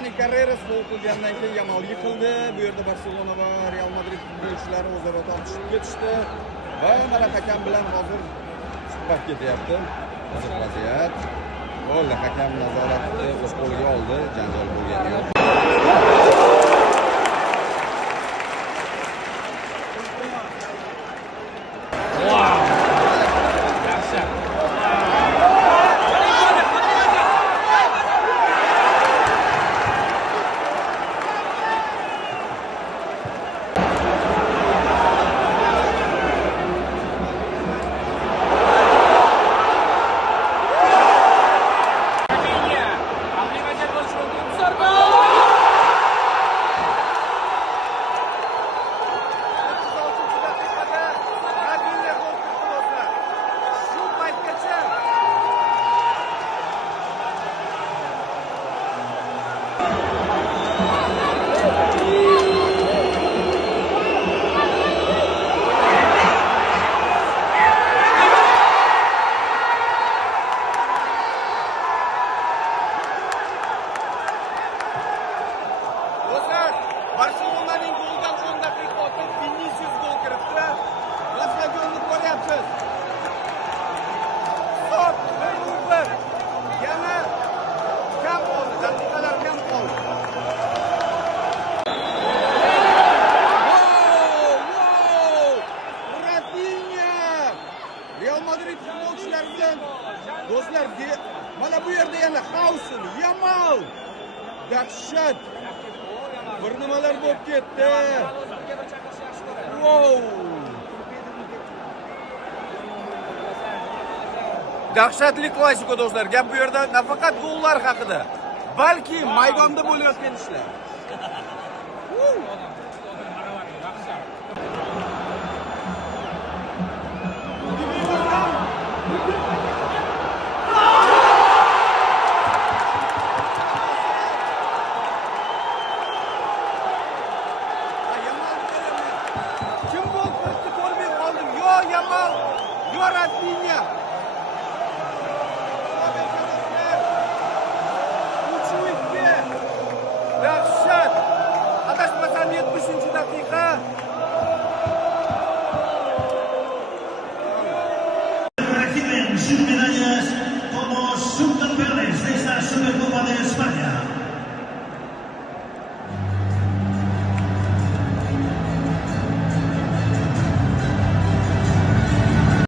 Dani Carreras gol qilgandan keyin Yamal yiqildi. Bu yerda Barselona va Real Madrid futbolchilari o'zaro tortishib ketishdi va mana hakam bilan hozir suhbat ketyapti. Hozir vaziyat. Gol hakam nazoratni o'z qo'liga oldi. Janjal bo'lgani yo'q. Barcelona'ning goldan 10 daqiqa o'tib Vinicius gol kiritdi. Boshqa golni ko'ryapsiz. Stop! Yana kam qoldi, daqiqalar kam qoldi. Rafinha! Real Madrid futbolchilari bilan do'stlar, mana bu yerda yana Hausen, Yamal. Dahshat! Bir nimalar bo'lib ketdi. Wow! Dahshatli klasiko do'stlar. Gap bu yerda nafaqat gollar haqida, balki maydonda bo'layotgan ishlar. Kim gol kiritdi ko'rmay qoldim. Yo Yamal, yo Rafinha. Dahshat. Adashmasam 70-daqiqa.